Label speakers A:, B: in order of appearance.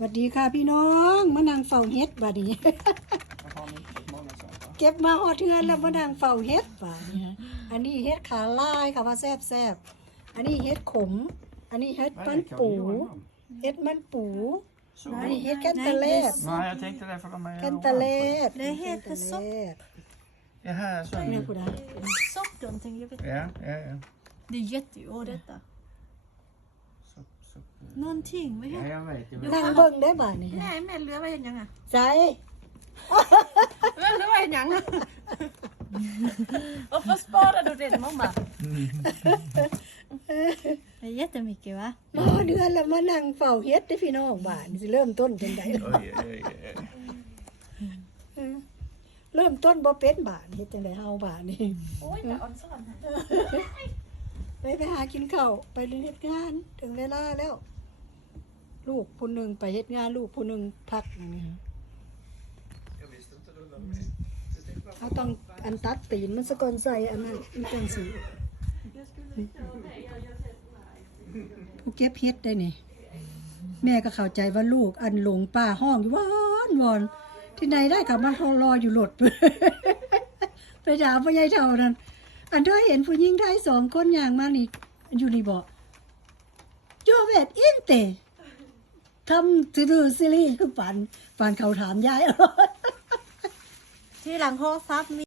A: วัสดีค่ะพี่น้องมานั่งเฝ้าเฮ็ดบัดนี้
B: Jag har inte många saker.
A: เก็บมาฮอดเทือนแล้วมานั่งเฝ้าเฮ็ดบัดนี้ฮะอันนี้เฮ็ดขาลายค่ะว่าแซ่บแซ่บๆอันนี้เฮ็ดขม อันนี้เฮ็ด
B: Vad
A: มั
B: är
A: น
B: det?
A: ปู
B: Kan Johan ha?
A: เฮ็ดมันปู
B: Så.
A: อันนี้เฮ็ดแกันตะเลด
B: Nej, jag tänkte det för de är
A: แกันตะเลด
C: Det heter sopp.
B: Det här så.
A: เนี่ยกูได้
C: Soppdom tänker jag.
B: Ja, ja, ja.
C: Det är jättegott detta.
B: Så, så.
C: Någonting. Vad
B: Ja,
C: heter
B: jag vet. Jag vet.
A: นั่งเบิ่งได้บัดนี้
C: Nej, men lura vad är det?
A: ใจ
C: Men lura vad är det? Varför sparar du det mamma? Det är jättemycket va?
A: มาฮอดเทือนแล้วมานั่งเฝ้าเฮ็ดได้อพี่น้องบัดนี้สิเริ่มต้นจังได
B: Oj, oj, oj.
A: เริ่มต้นบ่เป็นบาทเฮ็ดจังไดเฮาบาทนี่
C: Oj, det var en sån här.
A: ไปไปหากินข้าวไปเฮ็ดงานถึงเวลาแล้ว ลูกผู้หนึ่งไปเฮ็ดงานลูกผู้หนึ่งพักอย่างนี้เขาต้องอันตัดตีนมันสะกอนใส่อันนั้นมันจังสิผู้เก็บเฮ็ดได้นี่แม่ก็เข้าใจว่าลูกอันหลงป้าห้องอยู่วอนวอนที่ไหนได้กับมารออยู่หลดไปด่าพ่อใหญ่เท่านั้น อันเธอเห็นผู้หญิงไทยสองคนอย่างมานี่อยู่นี่บอกโยเวตอินเต ทำซื้อซีรีส์คือฝันฝันเขาถามยาย
C: อรอที่
D: หลังห้องซับมี